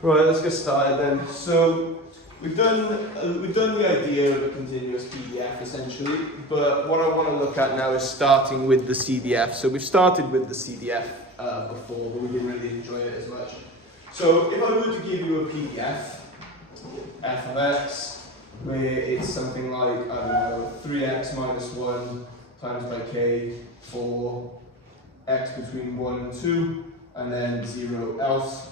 Right, let's get started then. So we've done the idea of a continuous PDF essentially, but what I want to look at now is starting with the CDF. So we've started with the CDF before, but we didn't really enjoy it as much. So if I were to give you a PDF, f of x, where it's something like, I don't know, 3x minus 1 times by k for x between 1 and 2, and then 0 else.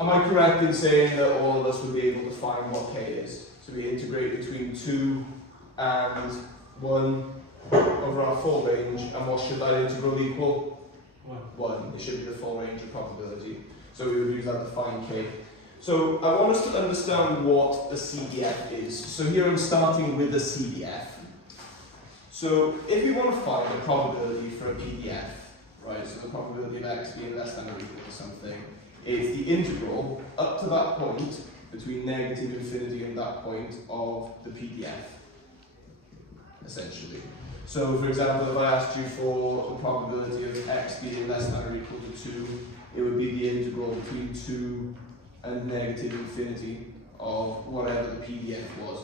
Am I correct in saying that all of us would be able to find what k is? So we integrate between 2 and 1 over our full range, and what should that integral equal? 1. It should be the full range of probability. So we would use that to find k. So I want us to understand what a CDF is. So here I'm starting with a CDF. So if we want to find a probability for a PDF, right, so the probability of x being less than or equal to something, is the integral up to that point, between negative infinity and that point, of the PDF, essentially. So for example, if I asked you for the probability of x being less than or equal to 2, it would be the integral between 2 and negative infinity of whatever the PDF was.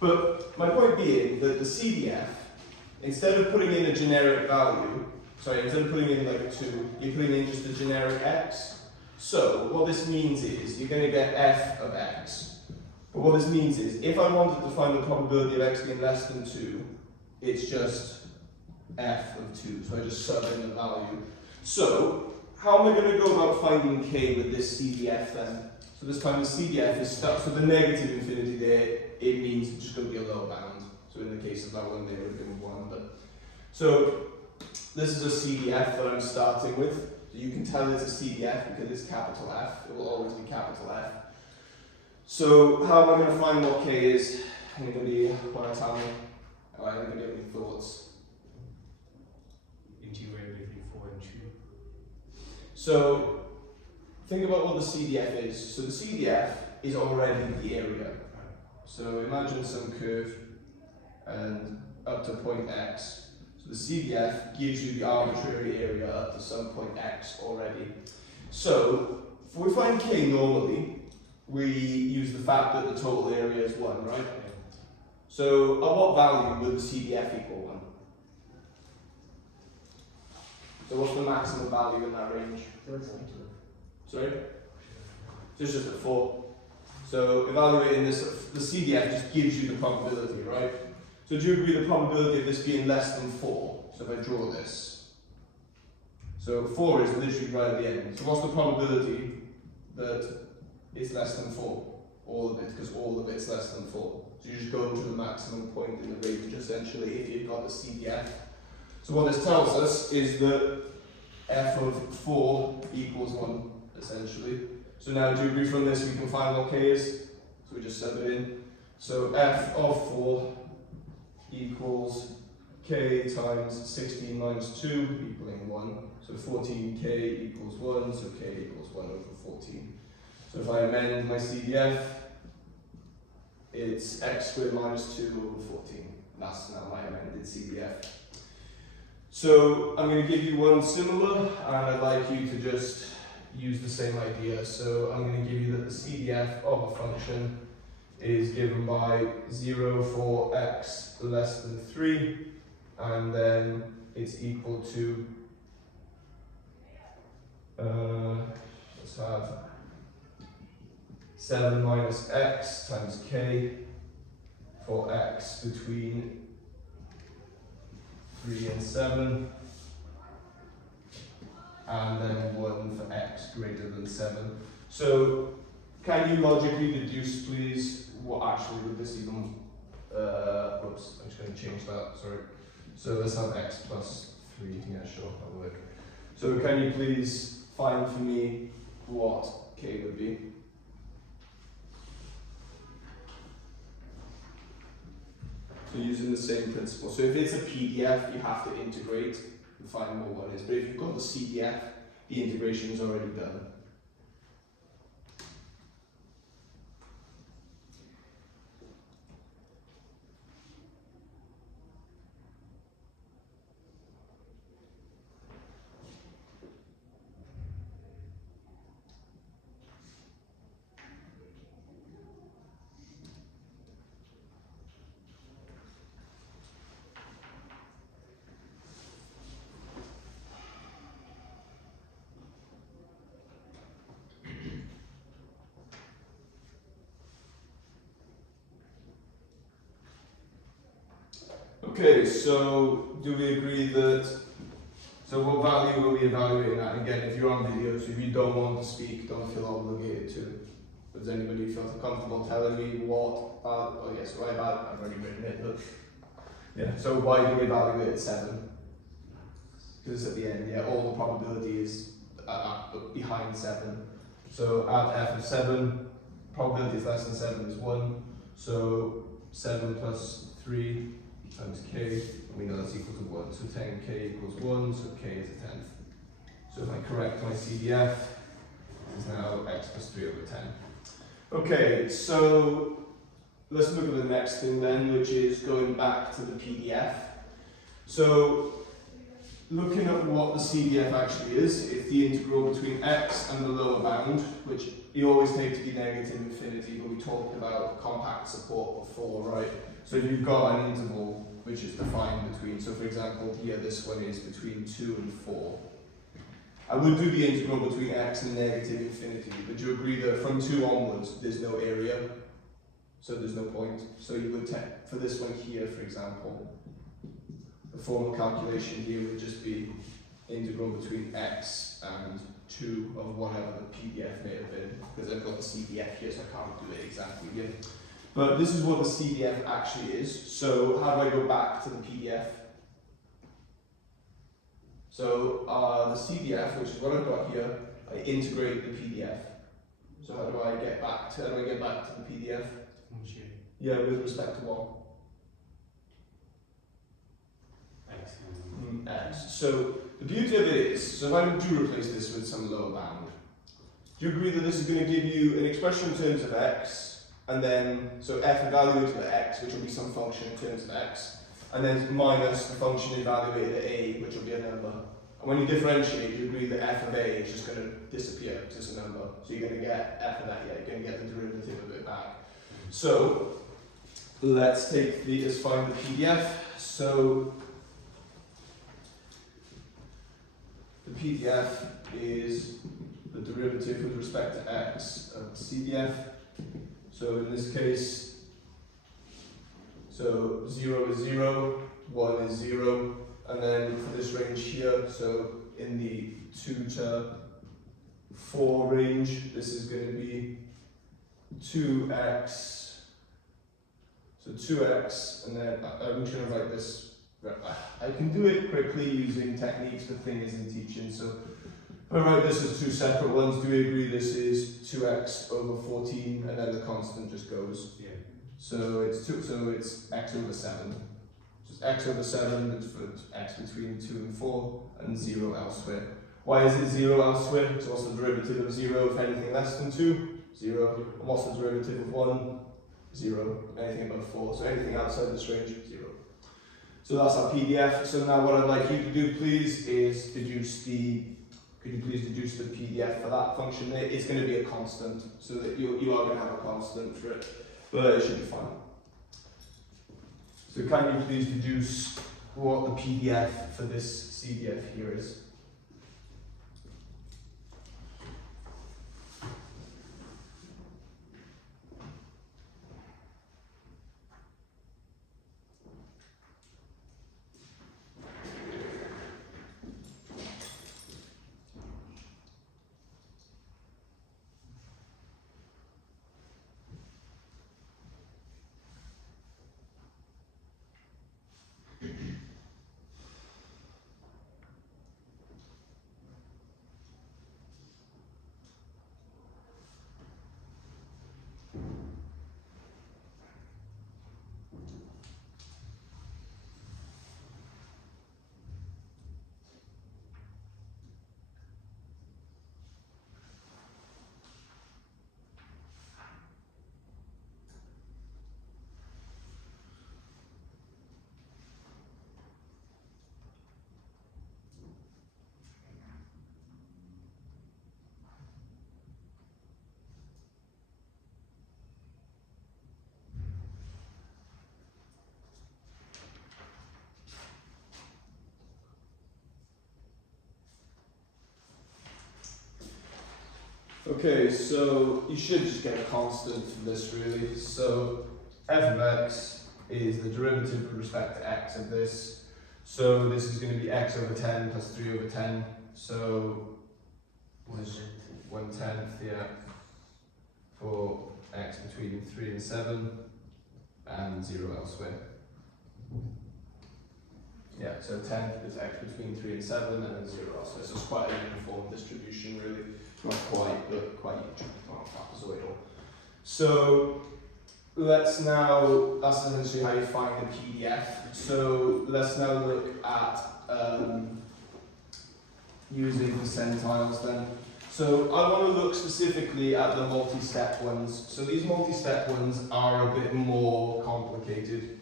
But my point being that the CDF, instead of putting in a generic value, instead of putting in like a 2, you're putting in just a generic x. So what this means is you're going to get f of x. But what this means is if I wanted to find the probability of x being less than 2, it's just f of 2. So I just sub in the value. So how am I going to go about finding k with this CDF then? So this time the CDF is stuck. So the negative infinity there, it means it's just going to be a lower bound. So in the case of that one, there would have been 1. But so this is a CDF that I'm starting with. So you can tell it's a CDF because it's capital F. It will always be capital F. So how am I going to find what k is? Anybody want to tell me? Anybody have any thoughts? Integrate between 4 and 2. So think about what the CDF is. So the CDF is already the area. So imagine some curve and up to point x. So the CDF gives you the arbitrary area up to some point x already. So if we find k normally, we use the fact that the total area is 1, right? So at what value would the CDF equal 1? So what's the maximum value in that range? Sorry? So it's just at 4. So evaluating this, the CDF just gives you the probability, right? So do you agree the probability of this being less than 4? So if I draw this. So 4 is literally right at the end. So what's the probability that it's less than 4? All of it, because all of it's less than 4. So you just go to the maximum point in the range, essentially, if you've got the CDF. So what this tells us is that f of 4 equals 1, essentially. So now, do you agree from this we can find what k is? So we just sub it in. So f of 4 equals k times 16 minus 2 equaling 1. So 14k equals 1, so k equals 1 over 14. So if I amend my CDF, it's x squared minus 2 over 14. That's now my amended CDF. So I'm going to give you one similar, and I'd like you to just use the same idea. So I'm going to give you that the CDF of a function is given by 0 for x less than 3, and then it's equal to, let's have 7 minus x times k for x between 3 and 7, and then 1 for x greater than 7. So can you logically deduce, please, what actually would this even, whoops, I'm just going to change that, sorry. So let's have x plus 3, yeah sure, that'll work. So can you please find for me what k would be? So using the same principle. So if it's a PDF, you have to integrate and find what 1 is. But if you've got the CDF, the integration is already done. Okay, so do we agree that, so what value will we evaluate that? Again, if you're on video, so if you don't want to speak, don't feel obligated to. Does anybody feel comfortable telling me what, oh yes, so I've already written it, but yeah, so why do we evaluate at 7? Because at the end, yeah, all the probability is behind 7. So at f of 7, probability is less than 7 is 1, so 7 plus 3 times k, and we know that's equal to 1, so 10k equals 1, so k is a 10th. So if I correct my CDF, it's now x plus 3 over 10. Okay, so let's look at the next thing then, which is going back to the PDF. So looking at what the CDF actually is, it's the integral between x and the lower bound, which you always take to be negative infinity, but we talked about compact support before, right? So if you've got an interval which is defined between, so for example here this one is between 2 and 4. I would do the integral between x and negative infinity, but you agree that from 2 onwards there's no area, so there's no point. So you would take, for this one here for example, the formal calculation here would just be integral between x and 2 of whatever the PDF may have been, because I've got the CDF here, so I can't do it exactly here. But this is what the CDF actually is. So how do I go back to the PDF? So the CDF, which is what I've got here, I integrate the PDF. So how do I get back to the PDF? Yeah, with respect to what? X. So the beauty of it is, so if I do replace this with some lower bound, do you agree that this is going to give you an expression in terms of x, and then, so f evaluated at x, which will be some function in terms of x, and then minus the function evaluated at a, which will be a number. And when you differentiate, you agree that f of a is just going to disappear, because it's a number. So you're going to get f of that, yeah, you're going to get the derivative of it back. So let's find the PDF. So the PDF is the derivative with respect to x of the CDF. So in this case, so 0 is 0, 1 is 0, and then for this range here, so in the 2 to 4 range, this is going to be 2x, so 2x, and then I'm just going to write this. I can do it quickly using techniques for fingers in teaching. So if I write this as 2 separate ones, do we agree this is 2x over 14, and then the constant just goes? Yeah. So it's x over 7. Just x over 7 for x between 2 and 4, and 0 elsewhere. Why is it 0 elsewhere? So what's the derivative of 0 if anything less than 2? 0. And what's the derivative of 1? 0. Anything above 4. So anything outside this range, 0. So that's our PDF. So now what I'd like you to do, please, is could you please deduce the PDF for that function there? It's going to be a constant, so that you are going to have a constant for it, but it should be fine. So can you please deduce what the PDF for this CDF here is? Okay, so you should just get a constant from this really. So f of x is the derivative with respect to x of this. So this is going to be x over 10 plus 3 over 10. So 1/10, yeah, for x between 3 and 7, and 0 elsewhere. Yeah, so 10 is x between 3 and 7, and then 0 elsewhere. So it's quite a uniform distribution, really. Not quite, but quite trapezoidal. So let's now, that's essentially how you find the PDF. So let's now look at using percentiles then. So I want to look specifically at the multi-step ones. So these multi-step ones are a bit more complicated.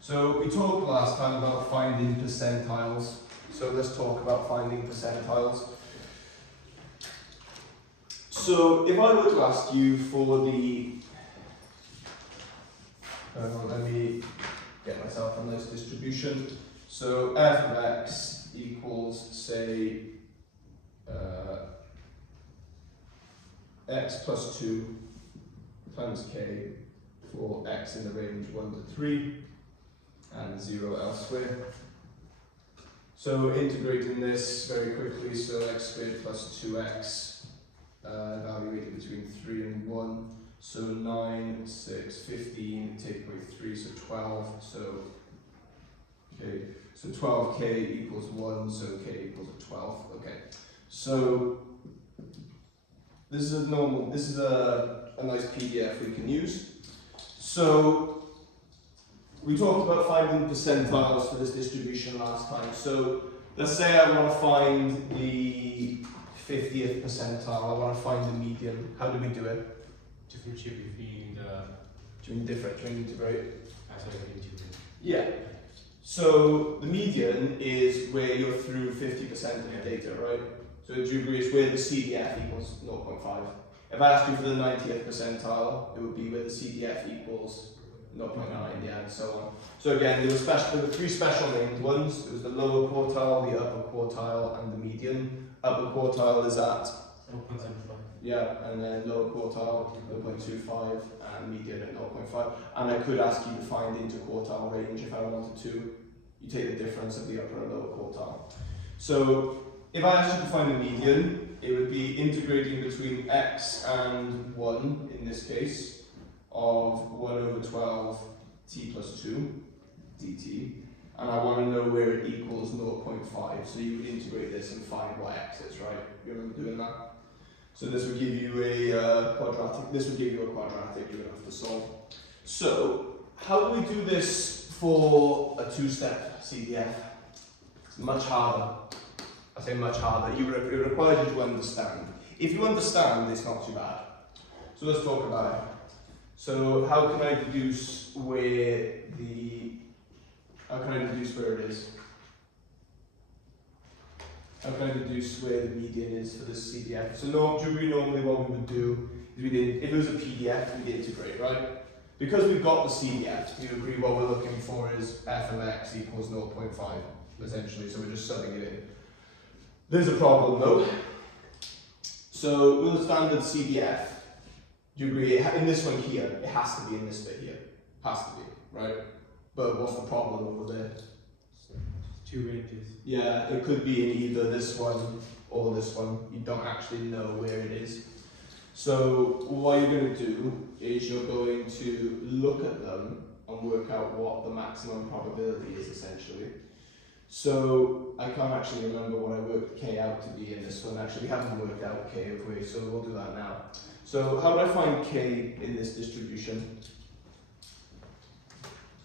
So we talked last time about finding percentiles. So let's talk about finding percentiles. So if I were to ask you for the, let me get myself a nice distribution. So f of x equals, say, x plus 2 times k for x in the range 1 to 3 and 0 elsewhere. So integrating this very quickly, so x squared plus 2x evaluated between 3 and 1, so 9, 6, 15, take away 3, so 12, so okay, so 12k equals 1, so k equals 12, okay. So this is a normal, this is a nice PDF we can use. So we talked about finding percentiles for this distribution last time. So let's say I want to find the 50th percentile, I want to find the median. How do we do it? Differentiate between to integrate. integrate. Yeah. So the median is where you're through 50% of the data, right? So do you agree it's where the CDF equals 0.5? If I asked you for the 90th percentile, it would be where the CDF equals 0.9, yeah, and so on. So again, there were three special named ones. There was the lower quartile, the upper quartile, and the median. Upper quartile is at 0.75. yeah, and then lower quartile 0.25 and median at 0.5. And I could ask you to find interquartile range if I wanted to. You take the difference of the upper and lower quartile. So if I asked you to find the median, it would be integrating between x and 1 in this case of 1 over 12 t plus 2 dt. And I want to know where it equals 0.5. So you would integrate this and find what x is, right? You remember doing that? So this would give you a quadratic, you would have to solve. So how do we do this for a two-step CDF? It's much harder. I say much harder. It requires you to understand. If you understand, it's not too bad. So let's talk about it. So how can I deduce where it is? How can I deduce where the median is for this CDF? So normally what we would do is if it was a PDF, we'd integrate, right? Because we've got the CDF, we agree what we're looking for is f of x equals 0.5, essentially, so we're just subbing it in. There's a problem though. So with a standard CDF, do you agree, in this one here, it has to be in this bit here. Has to be, right? But what's the problem over there? Two ranges. Yeah, it could be in either this one or this one. You don't actually know where it is. So what you're going to do is you're going to look at them and work out what the maximum probability is essentially. So I can't actually remember what I worked k out to be in this one. Actually, we haven't worked out k have we? So we'll do that now. So how do I find k in this distribution?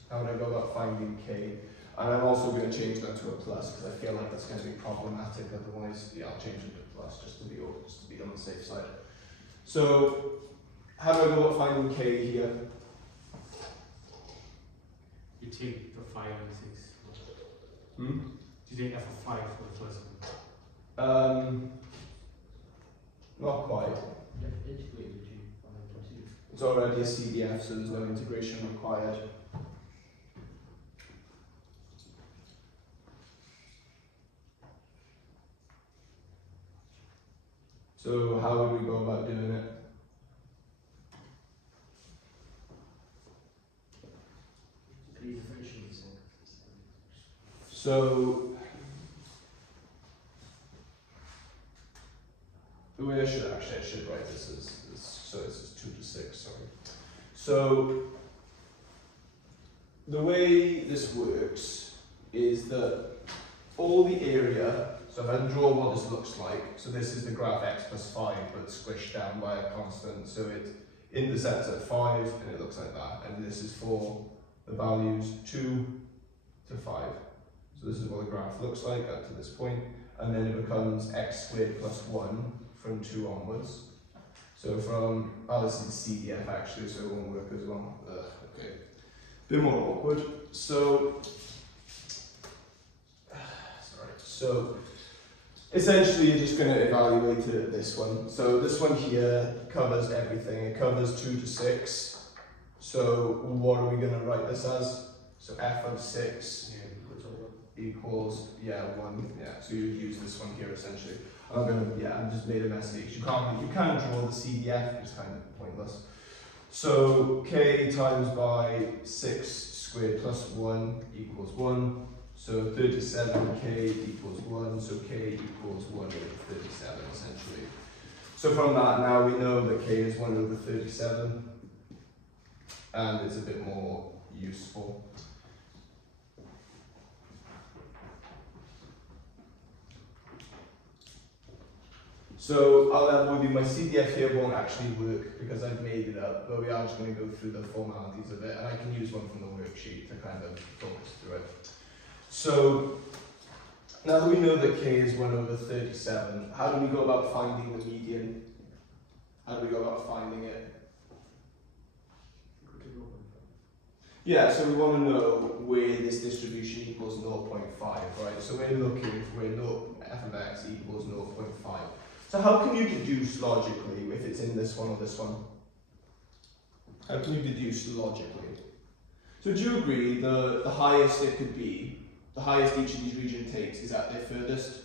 How would I go about finding k? And I'm also going to change that to a plus because I feel like that's going to be problematic. Otherwise, yeah, I'll change it to a plus just to be on the safe side. So how do I go about finding k here? You take the 5 and 6. Hmm? You take f of 5 for the first one. Not quite. You have to integrate between 5 and 2. It's already a CDF, so there's no integration required. So how would we go about doing it? Can So the way I should write this is so this is 2 to 6, sorry. So the way this works is that all the area, so if I draw what this looks like, so this is the graph x plus 5 but squished down by a constant, so it intersects at 5 and it looks like that, and this is for the values 2 to 5. So this is what the graph looks like up to this point, and then it becomes x squared plus 1 from 2 onwards. So from, oh, this is CDF actually, so it won't work as well. Okay, bit more awkward. So, sorry. So essentially you're just going to evaluate it at this one. So this one here covers everything. It covers 2 to 6. So what are we going to write this as? So f of 6 equals, 1. Yeah, so you use this one here essentially. I've just made a mess of it. You can't draw the CDF, it's kind of pointless. So k times by 6 squared plus 1 equals 1. So 37k equals 1, so k equals 1 over 37 essentially. So from that now we know that k is 1 over 37, and it's a bit more useful. So I'll level with you, my CDF here won't actually work because I've made it up, but we are just going to go through the formalities of it, and I can use one from the worksheet to kind of talk us through it. So now that we know that k is 1 over 37, how do we go about finding the median? How do we go about finding it? Yeah, so we want to know where this distribution equals 0.5, right? So we're looking for where f of x equals 0.5. So how can you deduce logically if it's in this one or this one? How can you deduce logically? So do you agree the highest it could be, the highest each of these regions takes is at their furthest?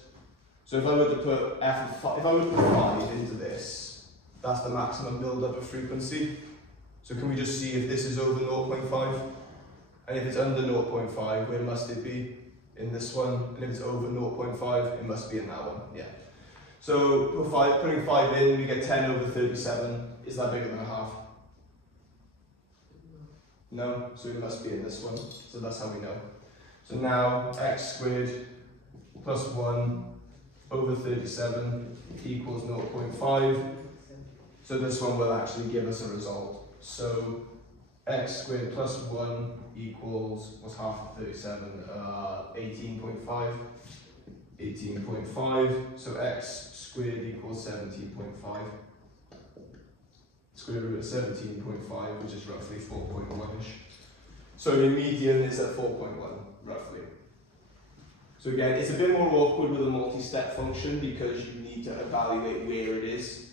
So if I were to put f of 5, if I were to put 5 into this, that's the maximum build-up of frequency. So can we just see if this is over 0.5? And if it's under 0.5, where must it be? In this one. And if it's over 0.5, it must be in that one. Yeah. So putting 5 in, we get 10 over 37. Is that bigger than a half? No, so it must be in this one. So that's how we know. So now x squared plus 1 over 37 equals 0.5. So this one will actually give us a result. So x squared plus 1 equals, what's half of 37? 18.5. 18.5. So x squared equals 17.5. Square root of 17.5, which is roughly 4.1-ish. So your median is at 4.1, roughly. So again, it's a bit more awkward with a multi-step function because you need to evaluate where it is.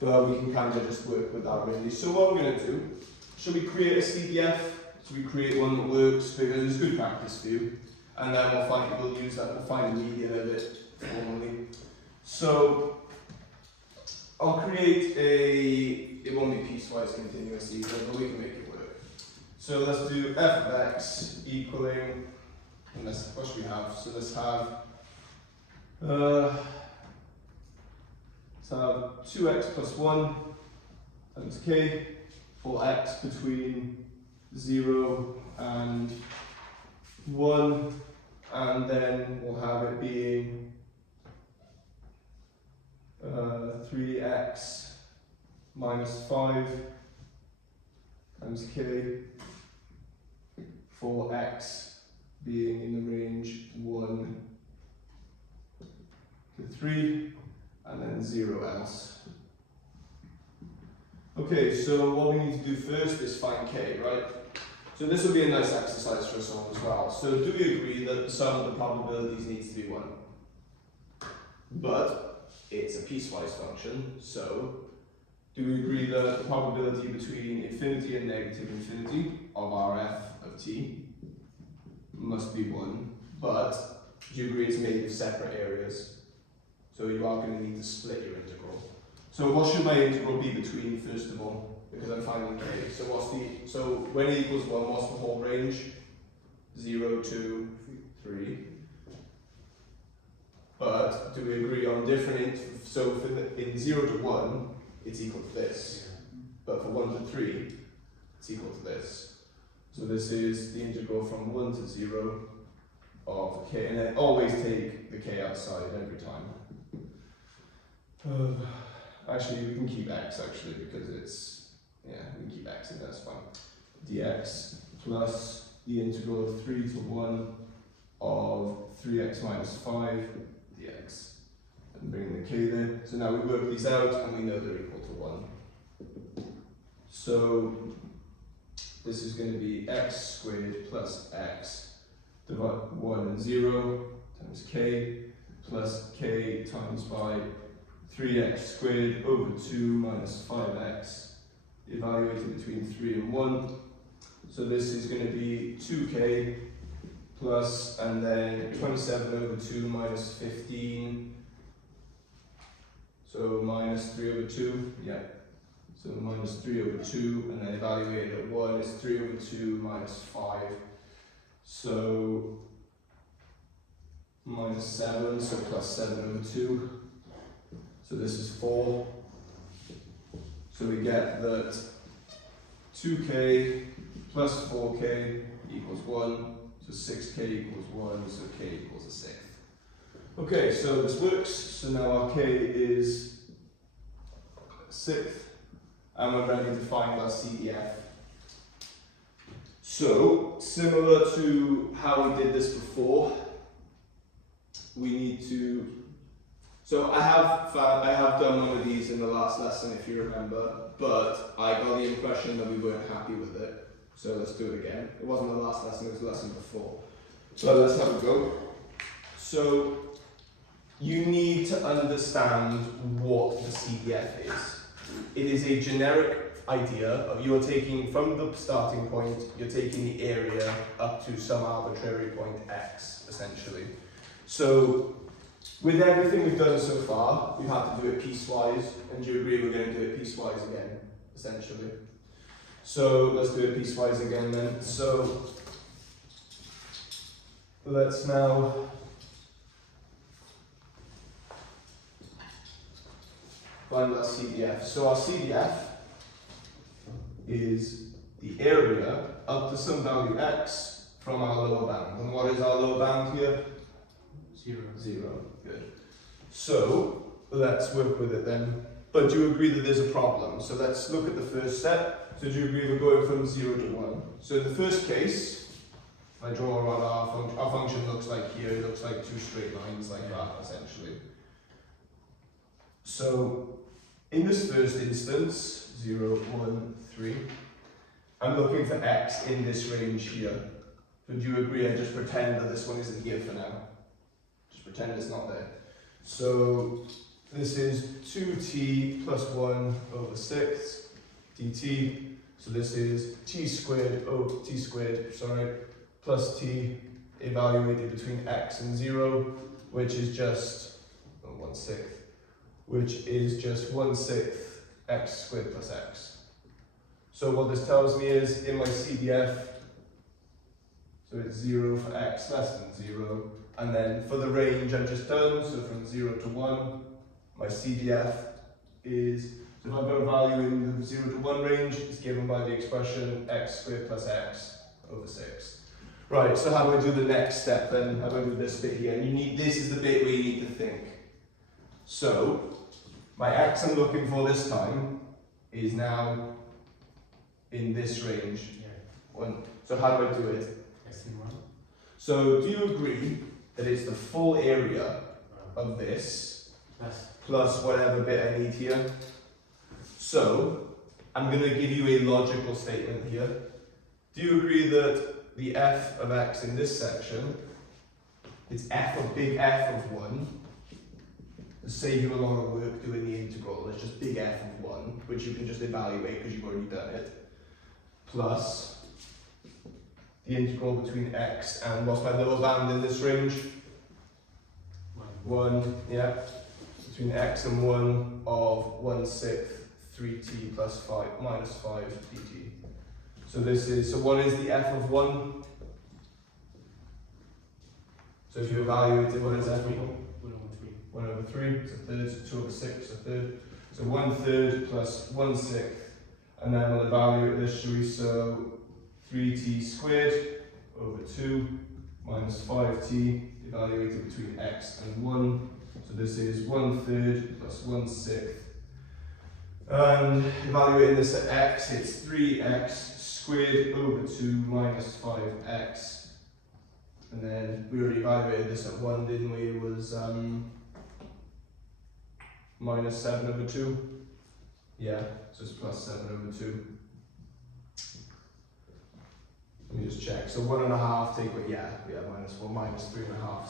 But we can kind of just work with that really. So what I'm going to do, should we create a CDF? So we create one that works because it's good practice for you. And then we'll use that, we'll find the median of it formally. So I'll create it won't be piecewise continuous either, but we can make it work. So let's do f of x equaling, and what should we have? So let's have 2x plus 1 times k for x between 0 and 1, and then we'll have it being 3x minus 5 times k for x being in the range 1 to 3, and then 0 else. Okay, so what we need to do first is find k, right? So this will be a nice exercise for us all as well. So do we agree that the sum of the probabilities needs to be 1? But it's a piecewise function, so do we agree that the probability between infinity and negative infinity of our f of t must be 1, but do you agree it's made of separate areas? So you are going to need to split your integral. So what should my integral be between, first of all? Because I'm finding k. So when it equals 1, what's the whole range? 0, 2, 3. But do we agree on different, so for in 0 to 1, it's equal to this. But for 1 to 3, it's equal to this. So this is the integral from 1 to 0 of k, and then always take the k outside every time. Actually, we can keep x actually because it's, yeah, we can keep x and that's fine. Dx plus the integral of 3 to 1 of 3x minus 5 dx. And bring the k there. So now we work these out and we know they're equal to 1. So this is going to be x squared plus x divided 1 and 0 times k plus k times by 3x squared over 2 minus 5x evaluated between 3 and 1. So this is going to be 2k plus, and then 27 over 2 minus 15. So minus 3 over 2, yeah. So minus 3 over 2, and then evaluated at 1 is 3 over 2 minus 5. So minus 7, so plus 7 over 2. So this is 4. So we get that 2k plus 4k equals 1. So 6k equals 1, so k equals a sixth. Okay, so this works. So now our k is a sixth, and we're ready to find our CDF. So, similar to how we did this before, we need to. So I have done one of these in the last lesson, if you remember, but I got the impression that we weren't happy with it. So let's do it again. It wasn't the last lesson, it was the lesson before. So let's have a go. So you need to understand what the CDF is. It is a generic idea of you're taking from the starting point, you're taking the area up to some arbitrary point x, essentially. So with everything we've done so far, we've had to do it piecewise, and do you agree we're going to do it piecewise again, essentially? So let's do it piecewise again then. So let's now find our CDF. So our CDF is the area up to some value x from our lower bound. And what is our lower bound here? 0. 0. Good. So let's work with it then. But do you agree that there's a problem? So let's look at the first step. So do you agree we're going from 0 to 1? So in the first case, if I draw around our function looks like here, it looks like two straight lines like that, essentially. So in this first instance, 0, 1, 3, I'm looking for x in this range here. So do you agree I just pretend that this one isn't here for now? Just pretend it's not there. So this is 2t plus 1 over 6 dt. So this is t squared plus t evaluated between x and 0, which is just 1/6, which is just 1/6 x squared plus x. So what this tells me is in my CDF, so it's 0 for x less than 0, and then for the range I've just done, so from 0 to 1, my CDF is, so if I've got a value in the 0 to 1 range, it's given by the expression x squared plus x over 6. Right, so how do I do the next step then? How do I do this bit here? And this is the bit where you need to think. So, my x I'm looking for this time is now in this range. Yeah. So how do I do it? So do you agree that it's the full area of this plus whatever bit I need here? So I'm going to give you a logical statement here. Do you agree that the f of x in this section is f of big F of 1? To save you a lot of work doing the integral, it's just big F of 1, which you can just evaluate because you've already done it, plus the integral between x and what's my lower bound in this range? 1, yeah. Between x and 1 of 1/6 3t plus 5 minus 5 dt. So this is, so what is the f of 1? So if you evaluate it, what is that? 1 over 3. 1 over 3, it's a third, so 2 over 6, a third. So 1/3 plus 1/6, and then we'll evaluate this, shall we? So 3t squared over 2 minus 5t, evaluated between x and 1. So this is 1/3 plus 1/6. And evaluating this at x, it's 3x squared over 2 minus 5x. And then we already evaluated this at 1, didn't we? It was minus 7 over 2. Yeah, so it's plus 7 over 2. Let me just check. So 1.5 take away, yeah, minus 1, minus 3.5.